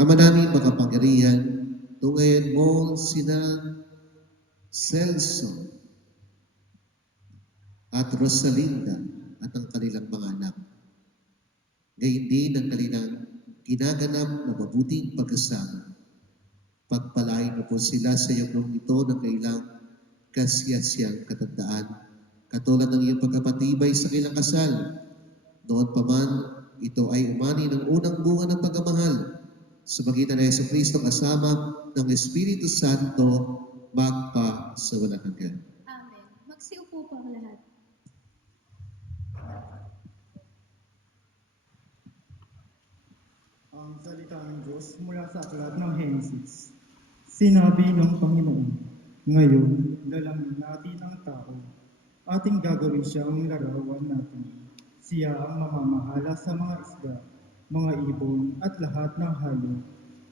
Ama namin makapangyarihan, tungayan mo sina Celso at Rosalinda at ang kanilang mga anak. Gayon din ang kanilang ginaganap na mabuting pagkasama. Pagpalain mo po sila sa iyong ito ng kailang kasiyasiyang katandaan, katulad ng iyong pagkapatibay sa kailang kasal. Noon pa man, ito ay umani ng unang bunga ng pagmamahal sa pagitan ng Jesucristo kasama ng Espiritu Santo magpa sa walang hanggan. Amen. Magsiupo po ang lahat. Ang salita ng Diyos mula sa aklat ng Henesis. Sinabi ng Panginoon, ngayon, dalangin natin ang tao. Ating gagawin siyang larawan natin. Siya ang mamamahala sa mga isda, mga ibon at lahat ng hayop,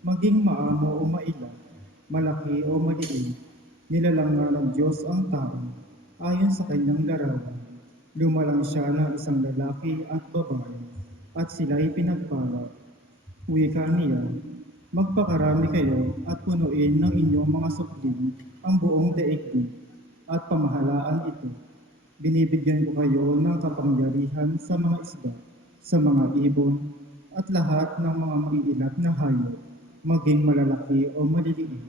maging maamo o maila, malaki o maliit. Nilalang nga ng Diyos ang tao, ayon sa kanyang larawan. Lumalang siya ng isang lalaki at babae, at sila'y pinagpala. Wika niya, magpakarami kayo at punuin ng inyong mga supling ang buong daigdig at pamahalaan ito. Binibigyan ko kayo ng kapangyarihan sa mga isda, sa mga ibon, at lahat ng mga maiilat na hayop, maging malalaki o maliliit.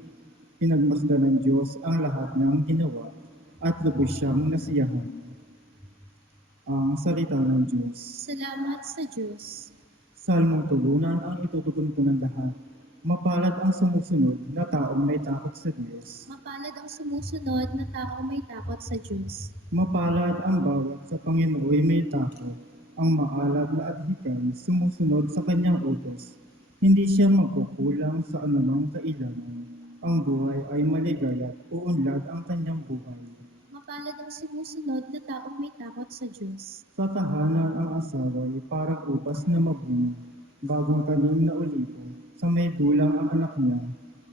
Pinagmasdan ng Diyos ang lahat ng ginawa at lubos siyang nasiyahan. Ang salita ng Diyos. Salamat sa Diyos. Salmong tulunan ang itutugon ko ng lahat. Mapalad ang sumusunod na taong may takot sa Diyos. Mapalad ang sumusunod na taong may takot sa Diyos. Mapalad ang bawat sa Panginooy may takot. Ang maalab na adhikan sumusunod sa kanyang utos. Hindi siya magkukulang sa anumang kailangan. Ang buhay ay maligaya at uunlad ang kanyang buhay. Mapalad ang sumusunod na taong may takot sa Diyos. Sa tahanan ang asawa ay parang upas na mabunga, bagong tanim na olivo, sa may dulang ang anak niya.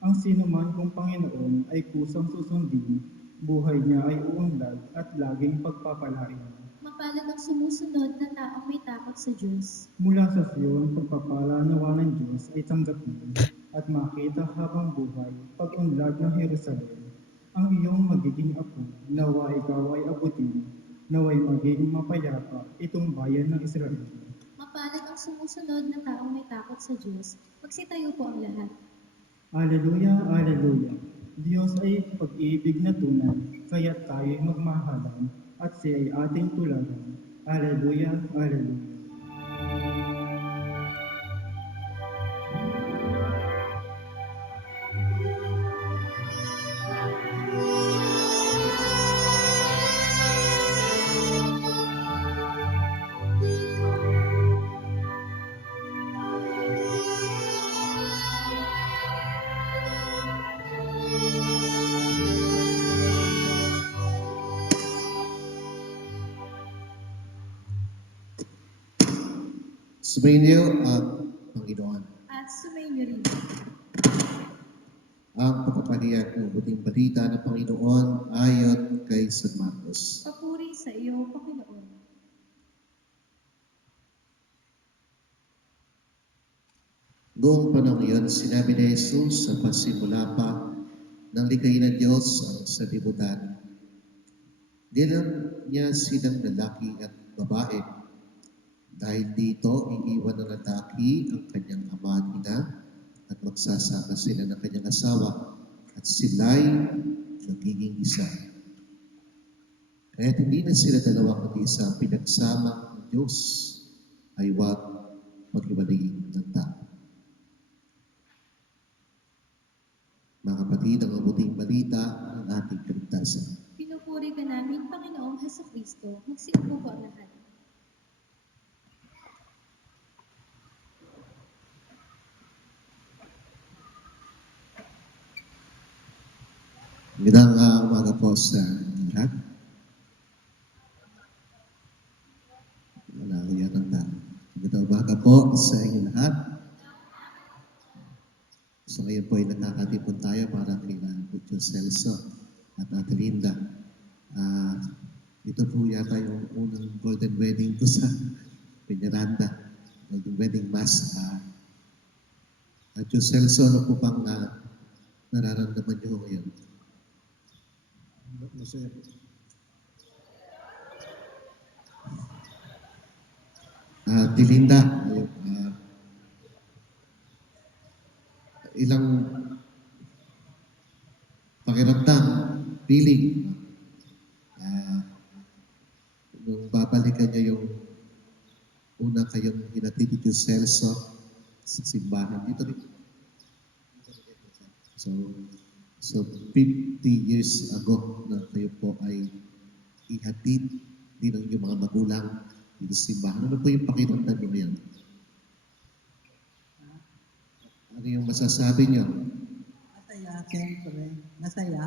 Ang sinuman kong Panginoon ay kusang susundin, buhay niya ay uunlad at laging pagpapalain. Mapalad ang sumusunod na taong may takot sa Diyos. Mula sa Sion, pagpapala nawa ng Diyos ay tanggapin at makita habang buhay, pag-unlad ng Jerusalem. Ang iyong magiging apo, nawa ikaw ay abutin, naway maging mapayapa itong bayan ng Israel. Mapalad ang sumusunod na taong may takot sa Diyos. Magsitayo po ang lahat. Aleluya, aleluya. Diyos ay pag-ibig na tunay, kaya tayo'y magmahalan at siya ay ating tularan. Aleluya, aleluya. Sumainyo ang Panginoon. At sumainyo rin. Ang pagpapahayag ng buting balita ng Panginoon ayon kay San Marcos. Papuri sa iyo, Panginoon. Noong panahon iyon, sinabi ni Jesus sa pasimula pa ng likhain ng Diyos ang sanlibutan. Dinan niya silang lalaki at babae. Dahil dito, iiwan ng lalaki ang kanyang ama at ina at magsasama sila ng kanyang asawa at sila'y magiging isa. Kaya hindi na sila dalawa kundi isa ang pinagsama ng Diyos ay huwag maghiwalayin ng tao. Mga kapatid, ang mabuting balita ng ating kaligtasan. Pinupuri ka namin, Panginoong Jesucristo. Magsiupo po ang lahat. Magandang umaga po sa lahat. Wala ko yatang tao. Magandang umaga po sa inyo lahat. So ngayon po ay nakakatipon tayo para kay Butyo Celso at Ate Linda. Ito po yata yung unang golden wedding ko sa Peñaranda. Golden wedding mass. At yung Celso, ano po bang nararamdaman niyo ngayon? Masaya po. Dilinda, ayun, ilang pakiramdam, feeling, ah, nung babalikan niyo yung una kayong hinatid ni Celso sa simbahan. Dito rin. So, so 50 years ago na kayo po ay ihatid din ng inyong mga magulang dito sa simbahan. Ano po yung pakiramdam niyo ngayon? Ano yung masasabi niyo? Masaya, siyempre. Masaya.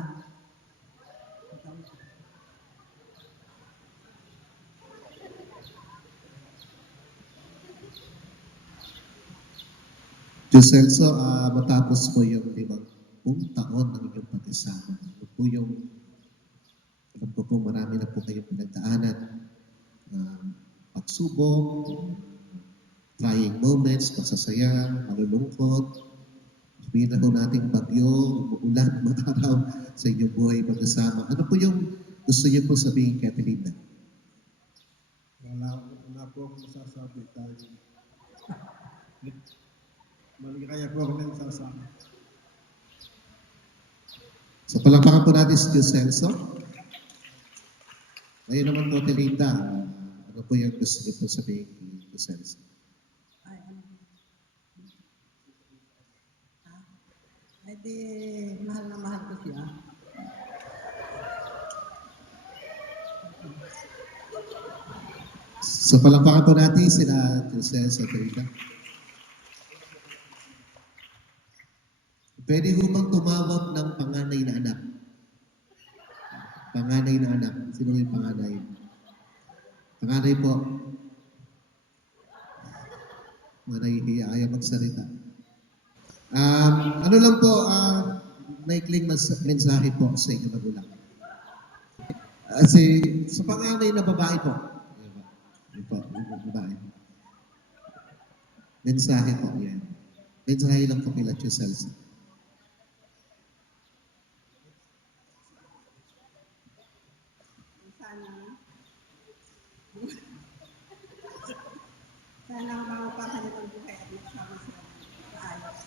Celso, matapos po yung 5 taon ng inyong pag-isama. Ano po yung, alam ko po marami na po kayong pinagdaanan. Pagsubok, trying moments, masasaya, malulungkot. Sabihin na po nating bagyo, umuulan, umaraw sa inyong buhay pag-isama. Ano po yung gusto niyo po sabihin kay Belinda? Wala po akong masasabi tayo. Maligaya po ako ng sasama. So palakpakan po natin si Celso. Ngayon naman po, Belinda, ano po yung gusto niyo po sabihin kay Celso? Ay, ano? Ha? Ay, di, mahal na mahal ko siya. So palakpakan po natin sila Celso at Belinda. Pwede ho bang tumawag ng panganay na anak? Panganay na anak. Sino yung panganay? Panganay po. Manay ayaw magsalita. Ano lang po, maikling mensahe po sa inyo magulang. Sa panganay na babae po. Ayun po, babae. Mensahe po, yan. Mensahe lang po kila Celso. Sana mapapahan ng buhay at magsama sila. Maayos.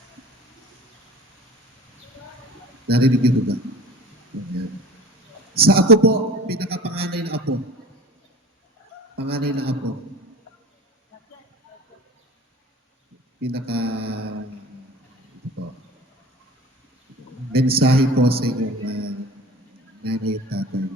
Narinig niyo ba? Yan. Sa apo po, pinakapanganay na apo. Panganay na apo. Pinaka ito po. Mensahe po sa inyong nanay at tatay.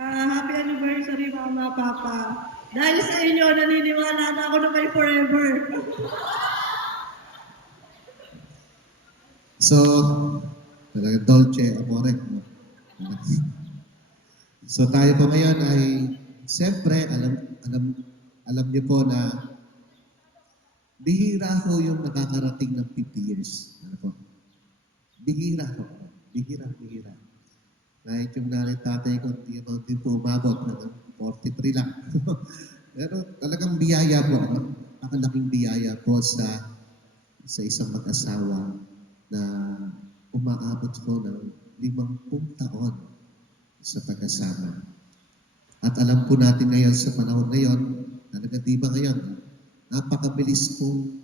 Happy anniversary, Mama, Papa. Dahil sa inyo, naniniwala na ako na may forever. So, talagang dolce amore. No? So tayo po ngayon ay, siyempre, alam niyo po na bihira ho yung nakakarating ng 50 years. Ano po? Bihira ho. Bihira. Kahit yung nanay tatay ko, di po umabot ng 43 lang. Pero talagang biyaya po, ano? Nakalaking biyaya po sa isang mag-asawa na umaabot po ng 50 taon sa pag-asama. At alam po natin ngayon sa panahon ngayon, talaga di ba ngayon, napakabilis pong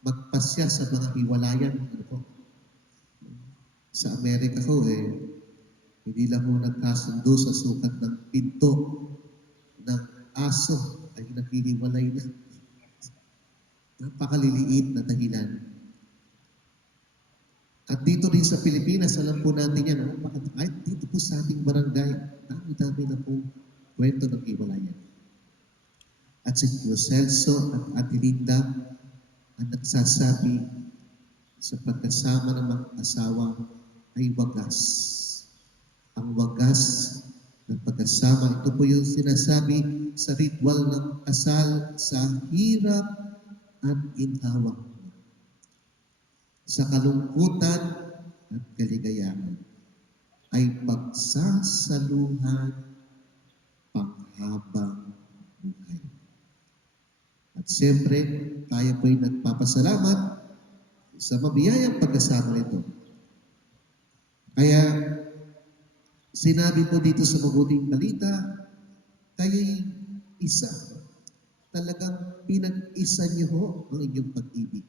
magpasya sa mga hiwalayan. Ano po? Sa Amerika ko, hindi lang mo nagkasundo sa sukat ng pinto ng aso ay naghihiwalay na. Napakaliliit na dahilan. At dito rin sa Pilipinas, alam po natin yan, kahit dito po sa ating barangay, dami-dami na po kwento ng hiwalayan. At si Celso at Adelinda ang nagsasabi sa pagkasama ng mga asawa ay wagas. Ang wagas ng pagkasama, ito po yung sinasabi sa ritual ng kasal sa hirap at ginhawa, sa kalungkutan at kaligayahan. ay pagsasaluhan panghabang buhay. At siyempre, tayo po'y nagpapasalamat sa mabiyayang pagkasama nito. Kaya, sinabi po dito sa mabuting balita, kayo'y isa. Talagang pinag-isa niyo ho ang inyong pag-ibig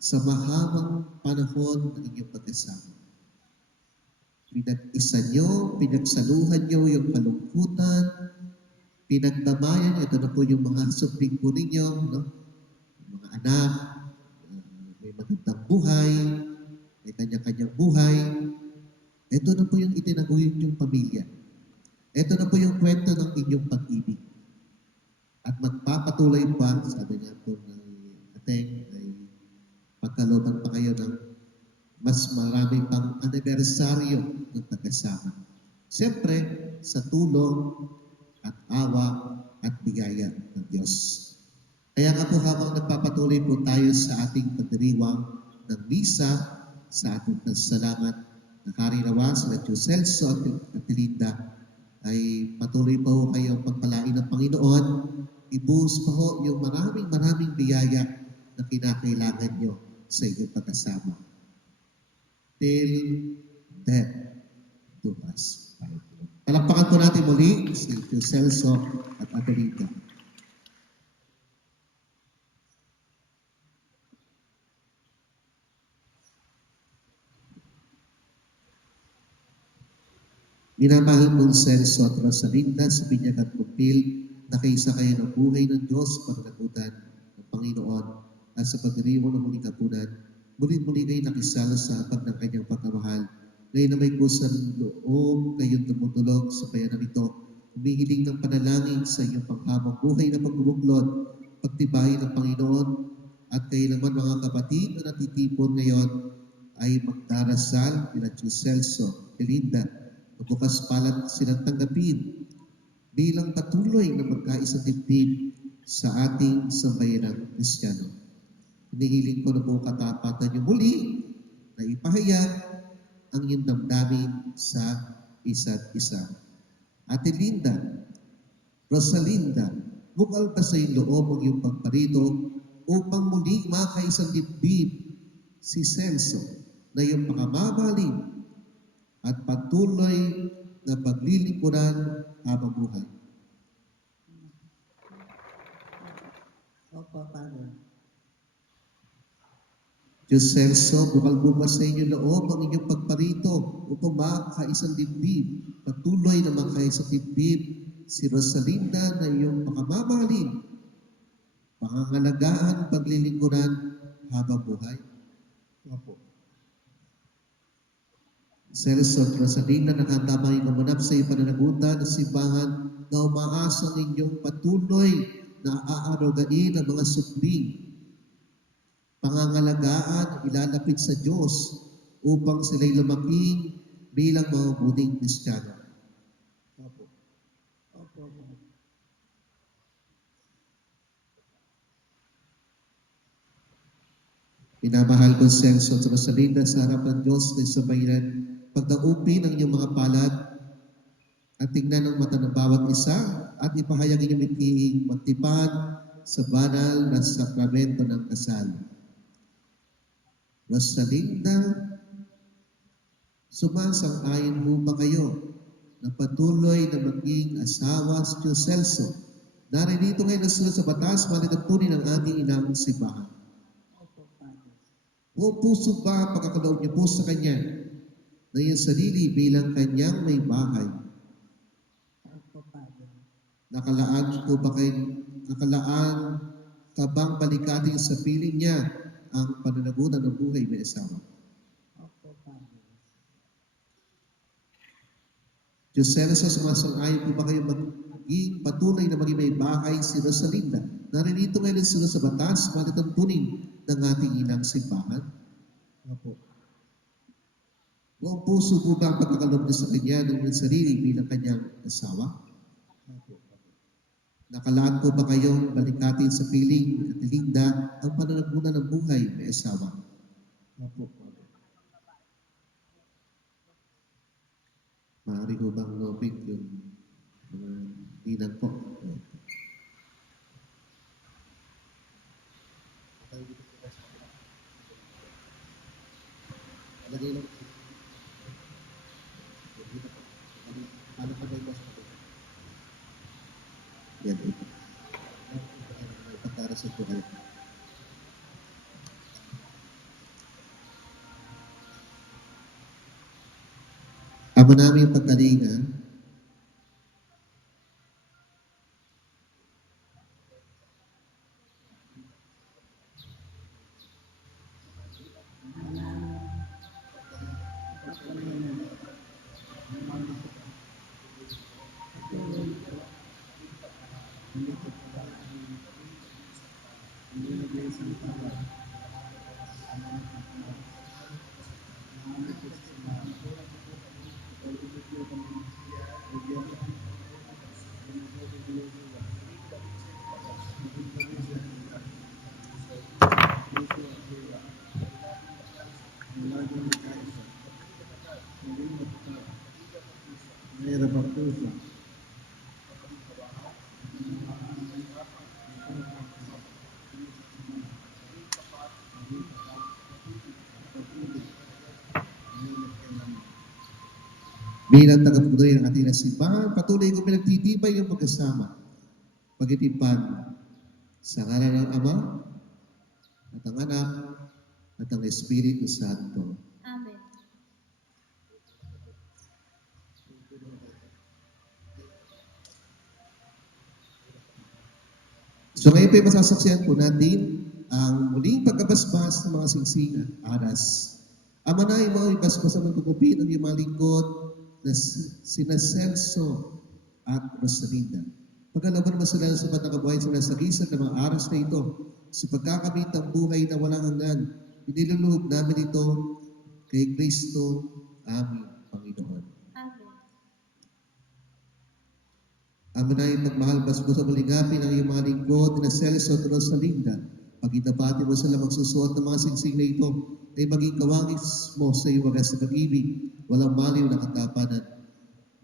sa mahabang panahon ng inyong pagkasama. Pinag-isa niyo, pinagsaluhan niyo yung kalungkutan, pinagdamayan, ito na po yung mga supling po ninyo, no? Mga anak, may magandang buhay, may kanya-kanyang buhay. Ito na po yung itinaguyod yung pamilya. Ito na po yung kwento ng inyong pag-ibig. At magpapatuloy pa, sabi nga po ng Ateng, ay pagkalooban pa kayo ng mas marami pang anibersaryo ng pagkasama. Siyempre, sa tulong at awa at biyaya ng Diyos. Kaya nga po habang nagpapatuloy po tayo sa ating pagdiriwang ng misa, sa ating pasalamat, nakarinawa sa Latio Celso at Linda, ay patuloy pa ho kayong pagpalain ng Panginoon, ibuhos pa ho yung maraming biyaya na kinakailangan nyo sa inyong pagkasama. Till death do us part. Palakpakan po natin muli si Tio Celso at Adelita. Minamahal mong Celso at Rosalinda sa binyag at pupil na kaisa kayo ng buhay ng Diyos pagnagutan ng Panginoon at sa pagdiriwang ng muling kapunan, muli-muli kayo nakisala sa hapag ng kanyang pagkamahal. Ngayon na may kusang loob kayong tumutulog sa bayanan ito, humihiling ng panalangin sa inyong panghabang buhay na pagbubuklod, pagtibayin ng Panginoon, at kayo naman mga kapatid na natitipon ngayon ay magdarasal nila Tio Celso, Linda, na bukas palad silang tanggapin bilang patuloy na magkaisang dibdib sa ating sambayanang Kristiyano. Hinihiling ko na buong katapatan niyo muli na ipahayag ang iyong damdamin sa isa't isa. Ate Linda, Rosalinda, bukal ba sa iyong loob ang iyong pagparito upang muli makaisang dibdib si Celso na iyong pakamamahalin at patuloy na paglilingkuran habang buhay? Opo, Father. Diyos Celso, bukal-bukal sa inyong loob ang inyong pagparito upang makaisang dibdib, patuloy na makaisang dibdib si Rosalinda na iyong pakamamahalin, pangangalagaan, paglilingkuran habang buhay. Opo. Celso at Rosalinda, nakatama yung kamanap sa iyong pananagutan ng simbahan na umaasang inyong patuloy na aarogain ang mga supling, pangangalagaan, ilalapit sa Diyos upang sila'y lumaking bilang mga buting Kristiyano. Opo. Opo. Minamahal kong Celso at Rosalinda, sa harap ng Diyos na sabayan, pagdaupin ang inyong mga palad at tingnan ang mata ng bawat isa at ipahayag inyong mitihing magtipad sa banal na sakramento ng kasal. Rosalinda, sumasang-ayon ho ba kayo na patuloy na maging asawa si Tio Celso? Narinito ngayon ang sunod sa batas, manitagtunin ang ating inang simbahan. Opo, Father. Buong puso ba ang pagkakaloob niyo po sa Kanya na iyong sarili bilang Kanyang may bahay? Opo, Father. Nakalaan ka bang balikatin sa piling niya ang pananagutan ng buhay may asawa? Opo, Father. Diyos Celso, sumasang-ayon po ba kayo maging patuloy na maging may bahay si Rosalinda? Narinito ngayon sila sa batas, matituntunin ng ating inang simbahan. Opo. Buong puso po ba ang pagkakaloob niya sa Kanya ng iyong sarili bilang Kanyang asawa? Opo. Nakalaan po ba kayong balikatin sa piling at Linda ang pananagutan ng buhay may asawa? Opo. Maaari ko bang lobit yung mga ninang po? Lagay lang. Paano pa kayo sa kapatid? Yan, ito. Ipagkarasan po kayo. Amo namin pagkalinga, Mahirap ang puso. bilang tagapagtuloy ng ating simbahan, patuloy ko pinagtitibay ng pagkasama, pagtitipan sa ngalan ng Ama, at ang Anak, at ang Espiritu Santo. Amen. So ngayon po'y masasaksiyan po natin ang muling pagkabasbas ng mga singsing at aras. Ama na yung mga ibasbasan ng tukupin ng iyong mga lingkod na sina Celso at Rosalinda. Pagkalaban mo sila sa patakabuhay sila sa gisan ng mga aras na ito, sa pagkakamit ng buhay na walang hanggan, iniluluhog namin ito kay Kristo, aming Panginoon. Amen. Ama na yung magmahal basbo sa maligapin ng iyong mga lingkod na Celso at Rosalinda. Pagitapati mo sila magsusuot ng mga singsing na ito ay maging kawangis mo sa iyong wagas na pag-ibig, walang maliw na katapanan.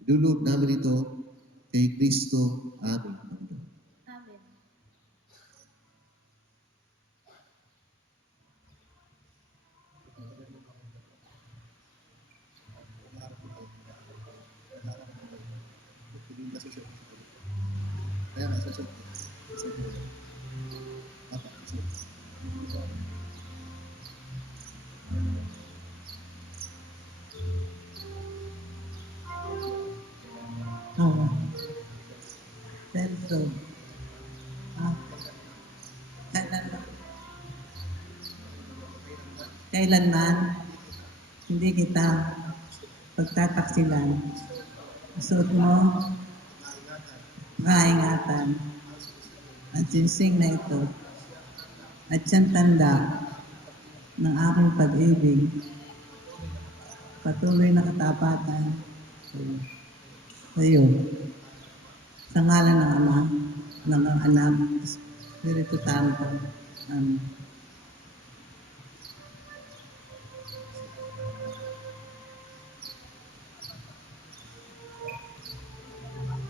Ilulog namin ito kay Kristo, aming Panginoon. Amen. Kaya nga, sa Oo. Celso. Kailanman hindi kita pagtataksilan. Suot mo, kaingatan, at sinsing na ito, at siyang tanda ng aking pag-ibig, patuloy na katapatan sa iyo. Sa ngalan ng Ama, ng Anak, Espiritu Santo. Amen.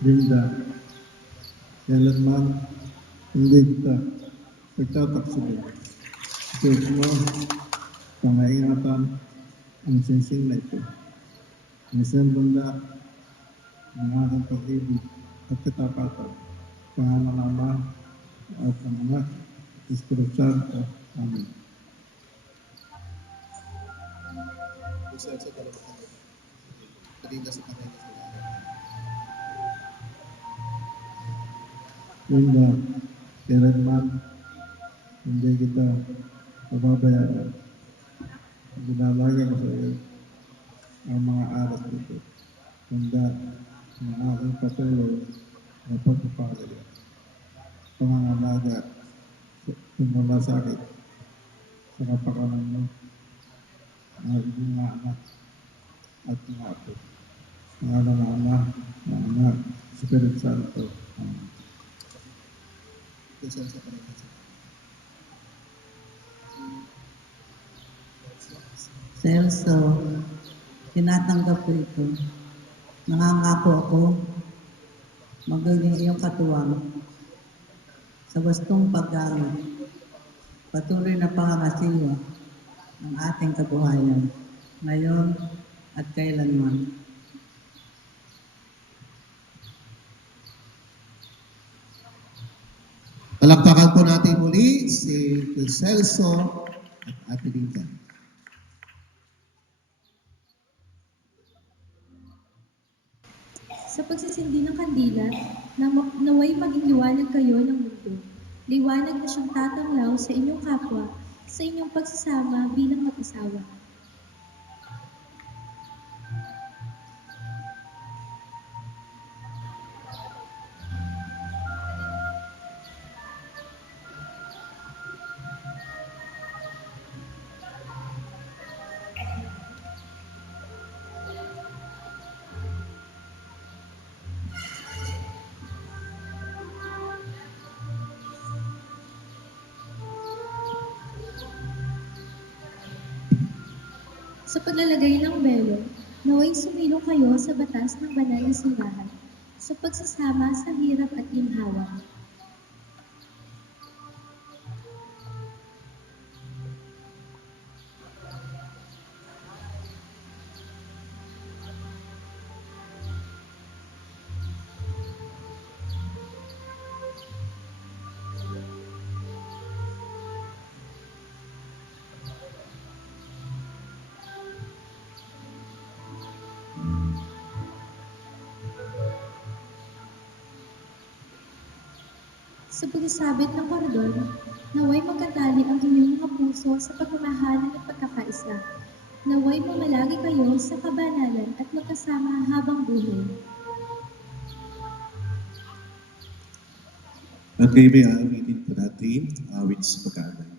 Linda, kailanman hindi kita pagtataksilan. Suot mo, pangingatan ang sinsing na ito. Ang isang banda ng aking pag-ibig at katapatan. Pangalan ng Ama at ng Anak, Espiritu Santo. Amen. Linda, kailanman hindi kita pababayaan. Ginalaga ko sa iyo ang mga aras nito. Tanda ng aking patuloy na pagpapalaya. Pangangalaga simula sa akin sa kapakanan mo, ang aking mga anak at mga apo. Pangalan ng Ama, ng Anak, Espiritu Santo. Amen. Celso, tinatanggap ko ito Nangangako ako magiging iyong katuwang sa wastong paggamit, patuloy na pangangasiwa ng ating kabuhayan, ngayon at kailanman. Palakpakan po natin muli si Celso at Ate Linda. Sa pagsisindi ng kandila, naway maging liwanag kayo ng mundo. Liwanag na siyang tatanglaw sa inyong kapwa, sa inyong pagsasama bilang mag-asawa. Sa paglalagay ng belo, naway sumilong kayo sa batas ng banal na simbahan, sa pagsasama sa hirap at ginhawa. Sa pagsasabit ng kordon, naway magkatali ang inyong mga puso sa pagmamahalan at pagkakaisa. Naway mamalagi kayo sa kabanalan at magkasama habang buhay. At kayo may aawitin po natin, awit sa pag-aalay.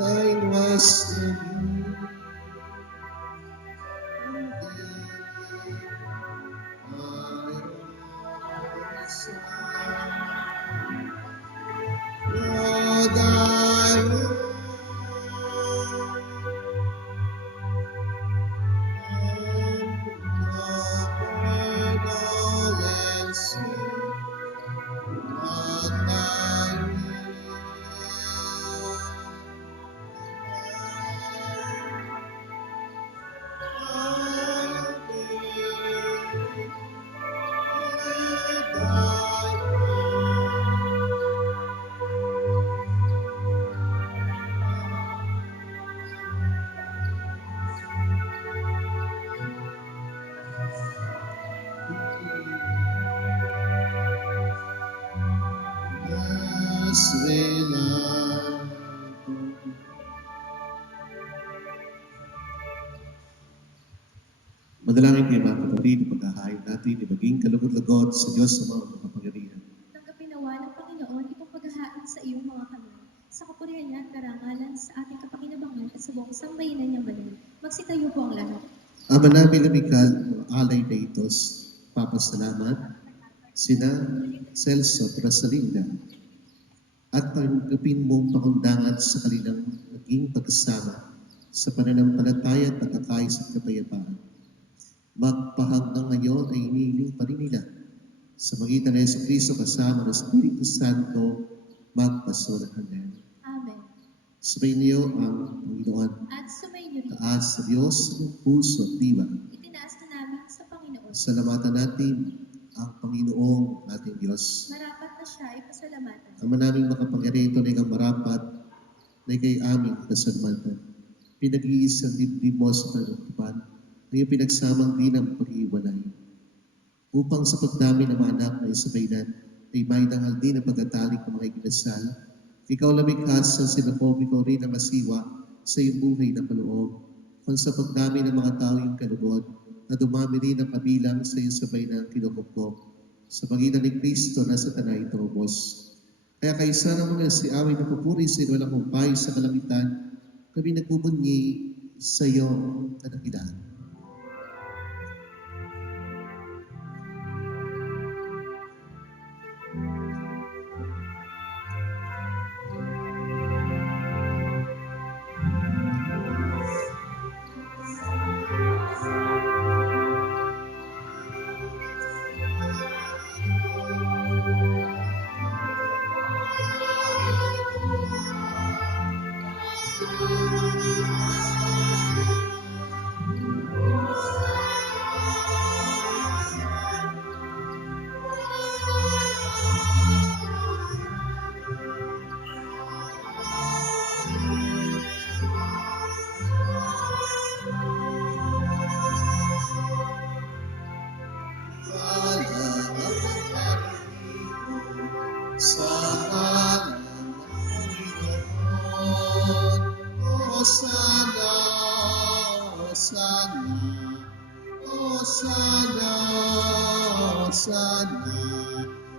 Thine was the Madalangin kayo mga kapatid, paghahain natin, ibaging kalugod-lugod sa Diyos sa mga kapangyarihan. Tanggapin nawa ng Panginoon itong paghahain sa iyong mga kamay, sa kapurihan niya at karangalan sa ating kapakinabangan at sa buong sambayanan niyang banal. Magsitayo po ang lahat. Ama namin lumikha, alay na itos, papasalamat, sina Celso at Rosalinda, at tanggapin mong pakundangan sa kanilang naging pagkasama sa pananampalataya at pagkakais at kapayapaan. Magpahanggang ngayon ay iniling pa rin nila sa magitan ng Jesucristo kasama ng Espiritu Santo magpasunod hanggan. Amen. Sumayin niyo ang Panginoon. At sumayin niyo rin. Taas sa Diyos ng puso at diwa. Itinaas na namin sa Panginoon. Salamatan natin ang Panginoong ating Diyos. Marapat na siya ay pasalamatan. Ama naming makapangyarihan, tunay kang marapat, na ikay aming pasalamatan. Pinag-iisang dibdib mo sa panagtupan, na iyong pinagsamang din ang pag-iwalay. Upang sa pagdami ng mga anak na isabay ay may dangal din ang pagkatalik ng mga ikinasal. Ikaw lamig sa sinapob, ikaw rin ang masiwa sa iyong buhay na kaloob. Kung sa pagdami ng mga tao yung kalugod, na dumami rin ang kabilang sa iyong sabay na kinukupkop. Sa pagitan ni Kristo na sa tanay turubos. Kaya kaysa naman si away na pupuri sa walang kumpay sa kalangitan, kami nagbubunyi sa iyong kadakilaan. Hosanna, Hosanna, Hosanna, Hosanna,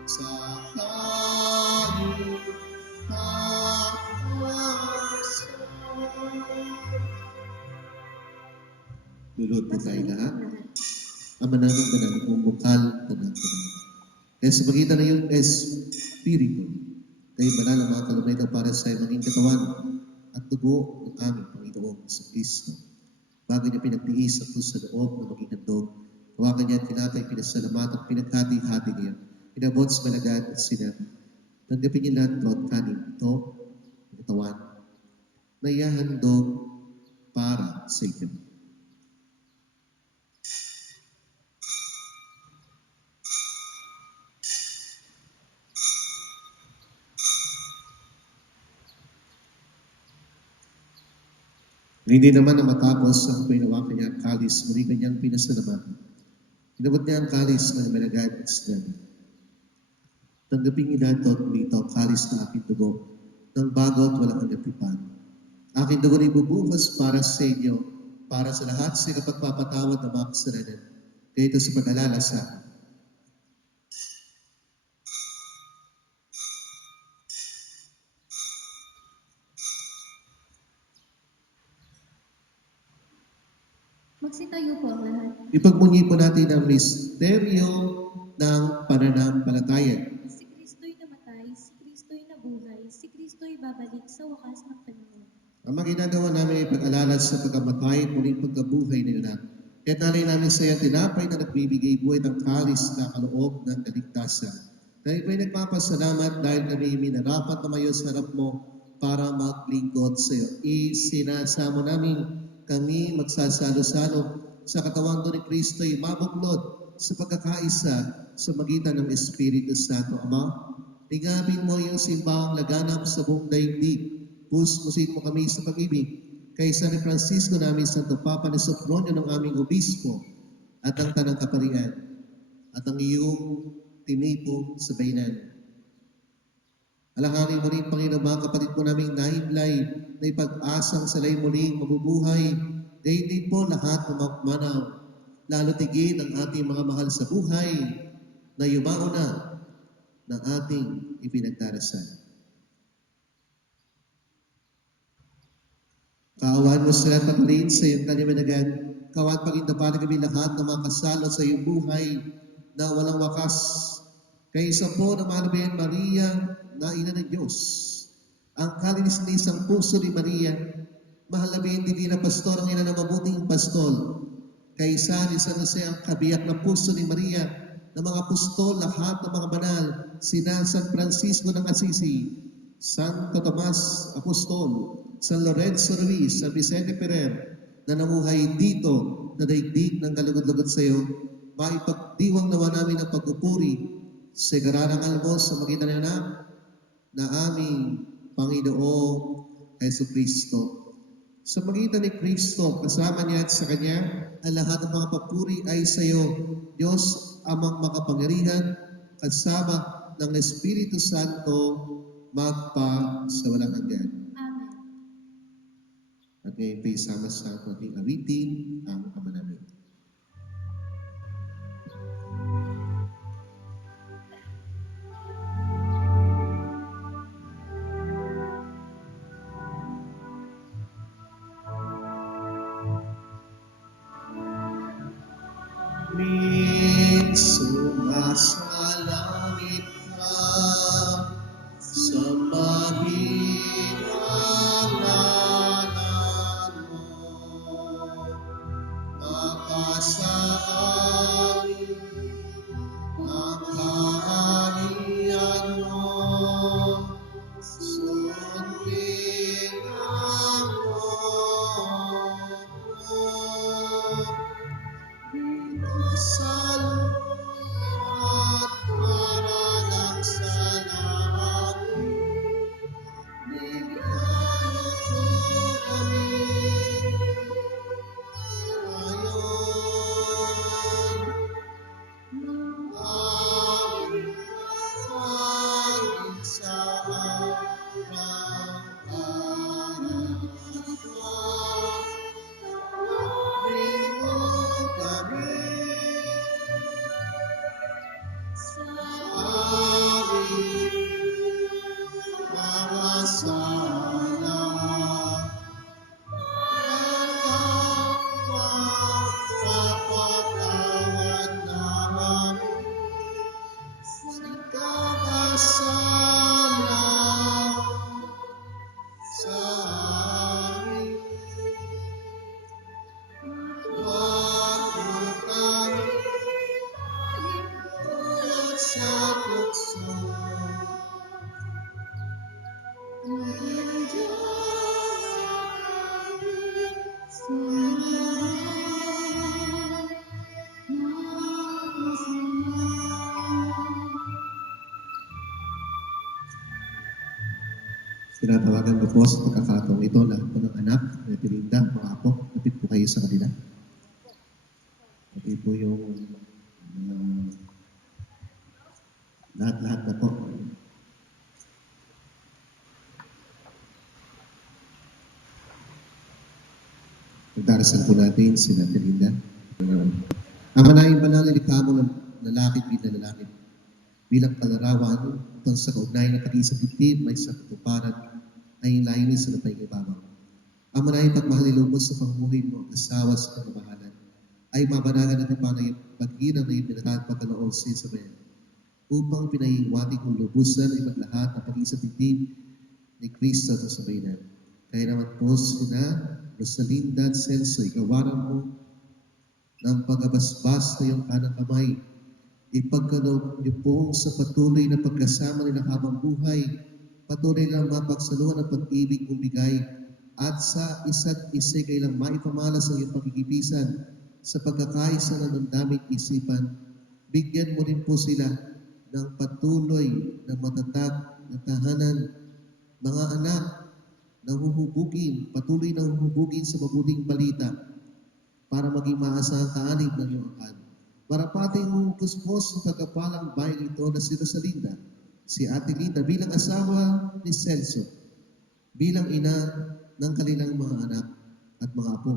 sa lulod po tayo lahat. Ama namin banal, kung bukal na natin. Kaya sa pagitan na yung Espiritu, kayo banal ang mga kalumay na para sa maging katawan at dugo ng aming Panginoong sa Kristo. Bago niya pinagtiis at sa loob na maging handog, hawakan niya at tinapay, pinasalamat at pinaghati-hati niya. Inabot sa malagad at sinabi, tanggapin niyo lahat Lord kanin ito, ang katawan, na ihahandog para sa inyo. Hindi naman na matapos ang pinawakan niya ang kalis, muli kanyang pinasalamatan. Inabot niya ang kalis na malagad at sinabi, tanggapin niyo lahat dito ang kalis na aking dugo, ng bago at walang kagatipan. Aking dugo rin bubuhos para sa inyo, para sa lahat sa kapagpapatawad ng mga kasalanan. Kaya ito sa pag-alala sa akin. Magsitayo po ang lahat. Ipagmunyi po natin ang misteryo ng pananampalataya. Si Kristo'y namatay, si Kristo'y nabuhay, si Kristo'y babalik sa wakas ng panahon. Ang mga ginagawa namin ay pag-alala sa pagkamatay at muling pagkabuhay ni Anak. Kaya nalay namin sa iyo tinapay na nagbibigay buhay ng kalis na kaloob ng kaligtasan. Dahil po'y nagpapasalamat dahil kami minarapat na mayo sa harap mo para maglingkod sa iyo. Isinasamo namin kami magsasalo-salo sa katawan ni Kristo ay mabuklod sa pagkakaisa sa magitan ng Espiritu Santo. Ama, tingapin mo yung simbahang laganap sa buong daigdig. Puspusin mo kami sa pag-ibig. Kay San Francisco namin Santo Papa ni Sopronio ng aming obispo at ang tanang kaparian at ang iyong tinipong sa bayanan. Alanghanin mo rin, Panginoon, mga kapatid po naming nahiblay na ipag-asang salay muling mabubuhay. Daigdig po lahat ng makmanaw, lalo tigin ang ating mga mahal sa buhay na yumauna ng ating ipinagdarasal. Kaawaan mo sila pagrin sa iyong kalimanagan. Kaawaan pagindapala kami lahat ng mga kasalo sa iyong buhay na walang wakas. Kay isa po na Mahal Maria na ina ng Diyos. Ang kalinis-lisang puso ni Maria, mahal na Divina Pastor, ang ina ng mabuting pastol. Kay isa ni San Jose ang kabiyak na puso ni Maria, ng mga apostol, lahat ng mga banal, sina San Francisco ng Assisi, Santo Tomas Apostol, San Lorenzo Ruiz, San Vicente Ferrer, na namuhay dito na daigdig ng kalugod-lugod sa iyo, maipagdiwang nawa namin ang pagpupuri sa garanangal mo sa magitan na aming Panginoong Heso Kristo. Sa magitan ni Kristo, kasama niya at sa Kanya, ang lahat ng mga papuri ay sa iyo, Diyos amang makapangyarihan, kasama ng Espiritu Santo, magpa sa walang hanggan. Amen. At ngayon pa isama sa ating awitin ang Ama namin. Min sumasalangit ka sa mahirap ngalan mo, makasa amin ang kaharian mo, sundin ang sa lupa't paralang sa langit, bigyan mo kami ngayon ng aming kanin sa araw-araw. Tawagin mo kami sa aming mga sala. Magpapatawad namin sa nagkakasala sa amin. Huwag mo kami tulad sa tukso. Tinatawagan ko po sa pagkakataong ito lahat po ng anak, na Tirinda, mga apo, lapit po kayo sa kanila. Pati po yung lahat-lahat na po. Pagdarasal po natin si Tirinda. Ang manayang banal na likha mo ng lalaki bilang lalaki. Bilang palarawan upang sa kaugnayan ng pag-iisang dibdib may sa katuparan ay layunin sa napaigibabaw. Ang manayang pagmahal ni Lubos sa pamumuhay mo, asawa sa pagmamahalan, ay mabanagan at ipanay pag-ginang na ibinatahan pagkaloob sa bayan. Upang pinaiwati kong lubusan ay maglahat ng pag-iisang dibdib ni Kristo sa sabayan. Kaya naman po sina Rosalinda at Celso, ikawaran mo ng pag-abasbas na iyong kanang kamay. Ipagkaloob niyo po sa patuloy na pagkasama nila habang buhay, patuloy lang mapagsaluhan ang pag-ibig mong bigay, at sa isa't isa kailang maipamalas ang iyong pakikipisan sa pagkakaisa ng damdamin isipan. Bigyan mo rin po sila ng patuloy na matatag na tahanan, mga anak na huhubugin, patuloy na huhubugin sa mabuting balita para maging maasahang kaanib ng iyong akal. Marapating mong puspos sa pagkapalang bayan ito na si Rosalinda, si Ate Linda bilang asawa ni Celso, bilang ina ng kanilang mga anak at mga apo.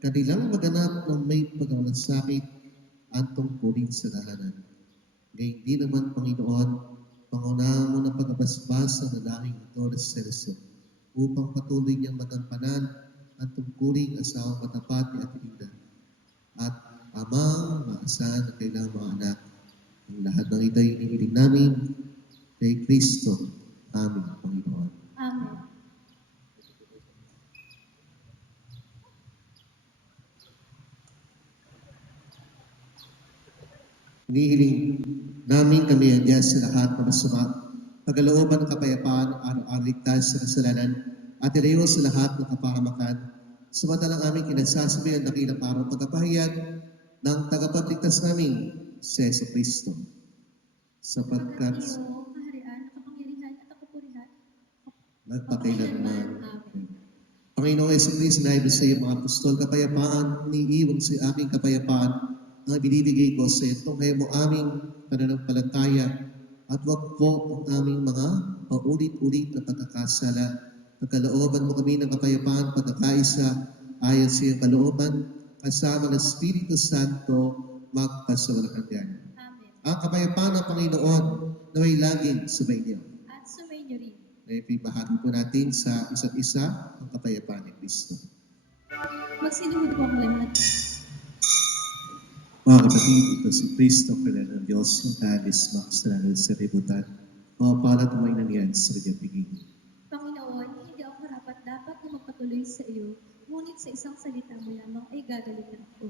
Kanilang maganap ng may pagkakasakit at tungkulin sa tahanan. Gayun din naman, Panginoon, pangunahan mo ng pagkabasbas sa lalaking ito na si Celso, upang patuloy niyang magampanan ang tungkuling asawang matapat ni Ate Linda at amang maasahan ng kailang mga anak. Ang lahat ng ito ay inihiling namin kay Kristo, aming Panginoon. Amen. Inihiling namin kami ang Diyos sa lahat na masama, pagkalooban ng kapayapaan, araw-araw ligtas sa kasalanan, at iliwas sa lahat ng kapahamakan, samantalang aming kinagsasabi ang dakilang araw pagkapahayag ng tagapagligtas namin, si Yesu Kristo. Sapagkat Iyo, kaharian, kapangyarihan at kapurihan, nagpakailanman. Amen. Panginoong Yesu Kristo, sinabi sa iyo mga apostol, kapayapaan, iniiwan sa aking kapayapaan, ang binibigay ko sa iyo. Tungkay mo aming pananampalataya at wag po ang aming mga paulit-ulit na pagkakasala. Pagkalooban mo kami ng kapayapaan, pagkakaisa, ayon sa iyong kalooban, kasama ng Espiritu Santo, magpasawalang hanggan. Amen. Ang kapayapaan ng Panginoon naway laging sumainyo. At sumainyo rin. Ngayon pinahagi po natin sa isa't isa ang kapayapaan ni Kristo. Magsinuhod po ang lahat. Mga kapatid, ito si Kristo, Kailan ng Diyos, ang talis makasalanan sa ributan. Mga para tumayin ng yan sa kanyang piging. Panginoon, hindi ako dapat na magpatuloy sa iyo, ngunit sa isang salita mo lamang ay gagaling na ako.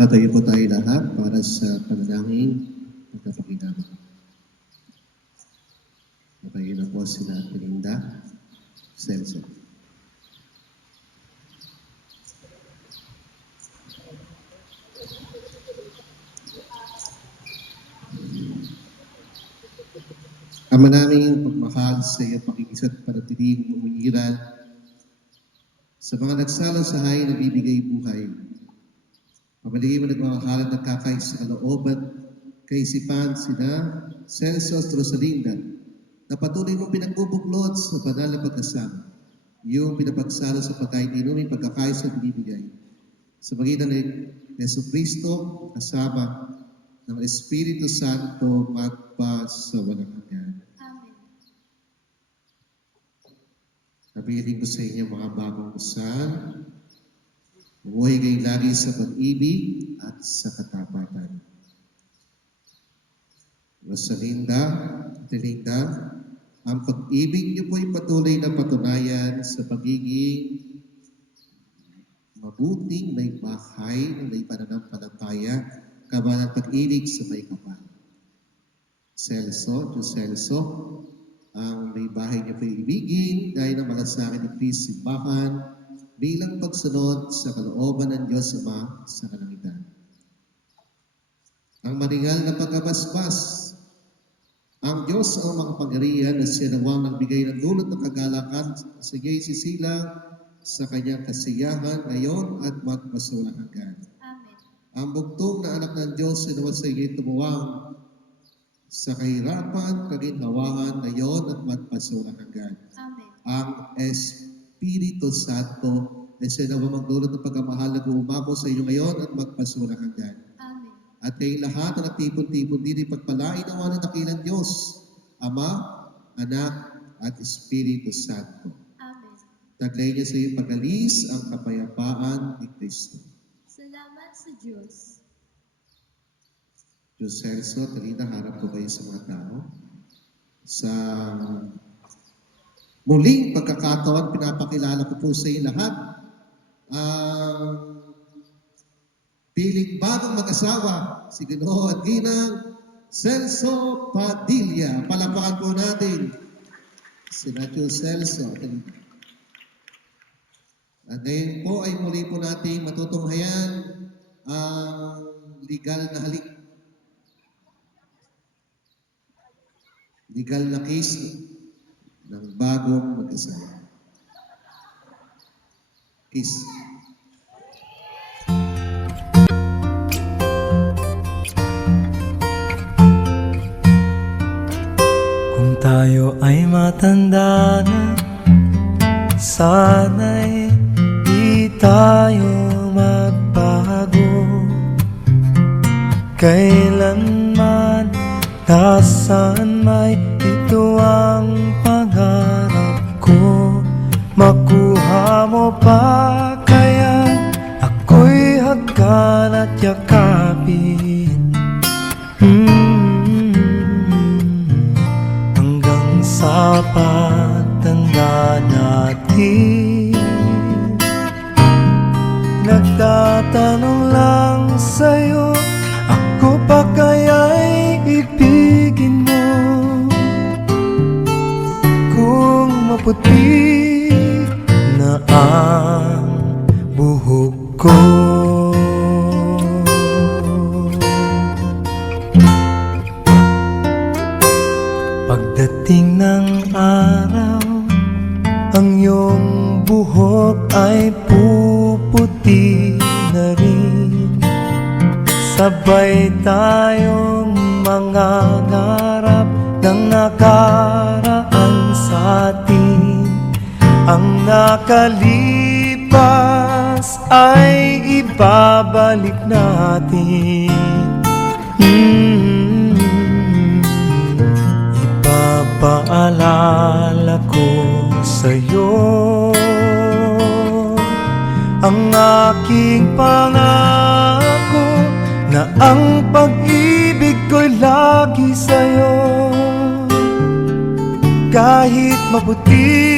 Tatayo po tayo lahat para sa panalangin at kapakinaban. Tatayo na po sila Belinda, Celso. Ama naming pagmahal sa iyo, pakikisa't panatiling umiiral sa mga nagsalang-sahay na bibigay buhay. Pamaligay mo nagmamahalan ng kakais sa kalooban, kaisipan sina Celso at Rosalinda, na patuloy mo pinagbubuklod sa banal na pagkasama, yung pinapagsalo sa pagkain inumin, pagkakais at binibigay. Sa magitan ni Yesu Kristo, kasama ng Espiritu Santo, magpasawalang hanggan. Amen. Nabiling ko sa inyo mga bagong dasal. Buhay kayo lagi sa pag-ibig at sa katapatan. Rosalinda, Telinda, ang pag-ibig niyo po'y patuloy na patunayan sa pagiging mabuting may bahay na may pananampalataya, kabanang pag-ibig sa may kapal. Celso, ang may bahay niyo po'y ibigin dahil na malasakit ng Kristo simbahan bilang pagsunod sa kalooban ng Diyos Ama sa kalangitan. Ang maringal na pagkabasbas, ang Diyos ang makapangyarihan na siya nawang nagbigay ng dulot ng kagalakan sa iya'y sisilang sa kanyang kasiyahan ngayon at magpasulang hanggan. Amen. Ang bugtong na anak ng Diyos ay naman sa iya'y tumuwang sa kahirapan, kaginhawahan ngayon at magpasulang hanggan. Amen. Ang Espiritu Santo ay siya nawang magdulot ng pagkamahal na gumako sa iyo ngayon at magpasulang hanggan. Amen. At kayong lahat na nagtipon-tipon din pagpalain ang mga dakilang Diyos, Ama, Anak, at Espiritu Santo. Amen. Taglay niya sa iyong pag-alis ang kapayapaan ni Kristo. Salamat sa Diyos. Diyos Celso, Talina, harap po kayo sa mga tao. Sa muling pagkakataon, pinapakilala ko po sa inyo lahat ang piling bagong mag-asawa, si Ginoo at Ginang Celso Padilla. Palapakan po natin si Nacho Celso. At ngayon po ay muli po natin matutunghayan ang legal na halik. Legal na case ng bagong mag-asawa. Case. Kung tayo ay matanda na, sana'y di tayo magbago. Kailanman, nasaan may ito ang pangarap ko. Makuha mo pa kaya ako'y hagkan at yakapin. Hanggang sa pagtanda natin, nagtatanong lang sa'yo, ako pa kaya'y ibigin mo? Kung maputi na ang buhok ko, pagdating ng araw, ang iyong buhok ay puputi na rin. Sabay tayong mangangarap ng nakaraan sa atin. Ang nakalipas ay ibabalik natin. Ipapaalala ko sa'yo ang aking pangako na ang pag-ibig ko'y lagi sa'yo. Kahit maputi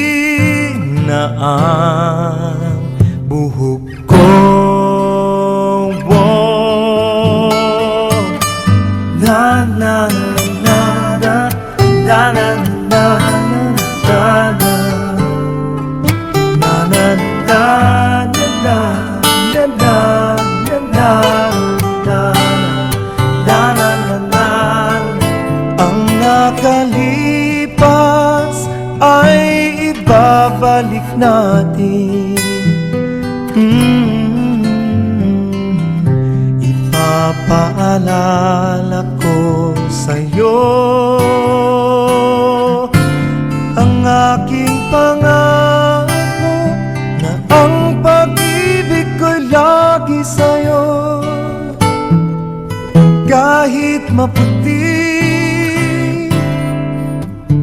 na ang buhok ko, na na na na na na na na na ang nakalipas ay ibabalik natin. Ipapaalala ko sa'yo ang aking pangako na ang pag-ibig ko'y lagi sa'yo. Kahit maputi,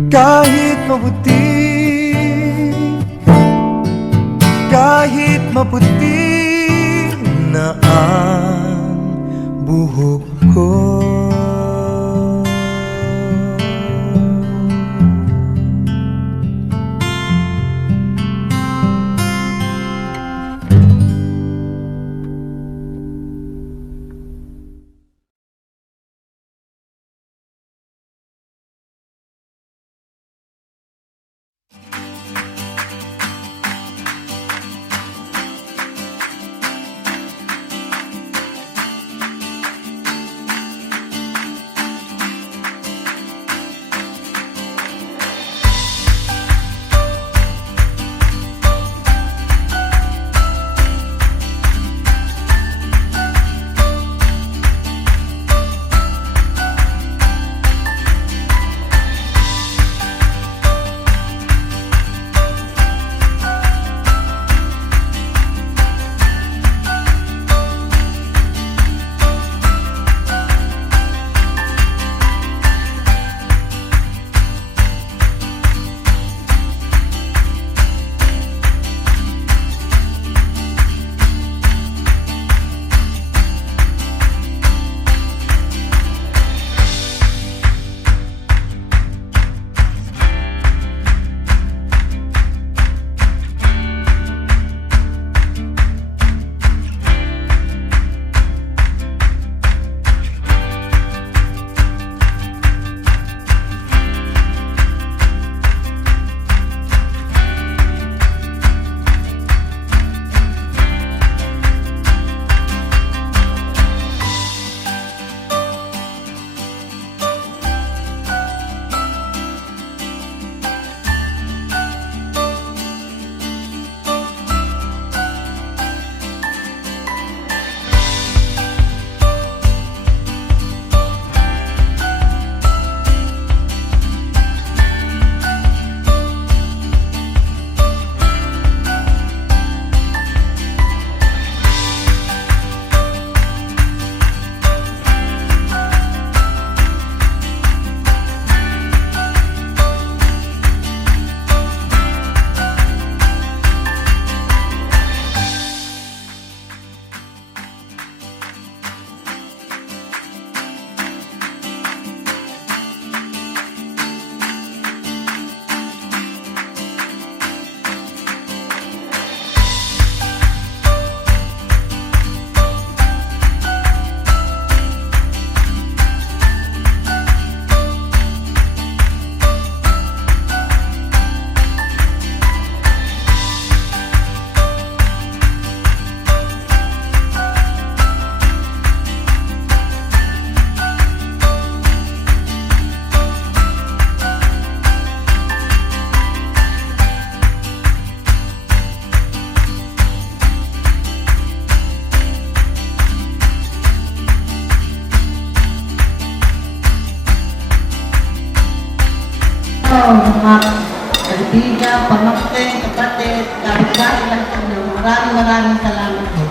kahit maputi, kahit maputi kaibigan, pamangkin, kapatid, kapitbahay lang sa inyo. Maraming salamat po.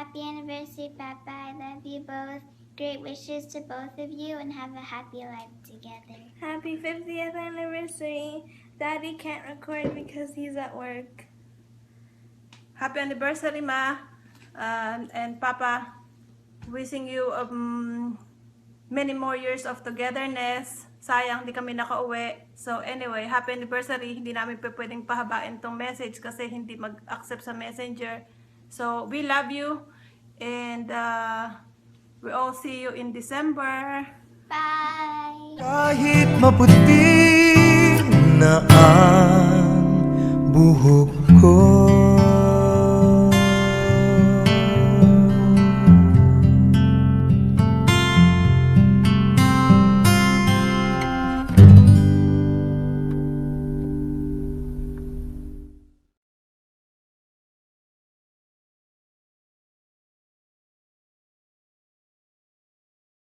Happy anniversary, Papa. I love you both. Great wishes to both of you and have a happy life together. Happy 50th anniversary. Daddy can't record because he's at work. Happy anniversary, Ma. And Papa, wishing you many more years of togetherness. Sayang, di kami nakauwi. So anyway, happy anniversary. Hindi namin pwedeng pahabain tong message kasi hindi mag-accept sa messenger. So we love you. And we all see you in December. Bye! Kahit maputi na ang buhok ko,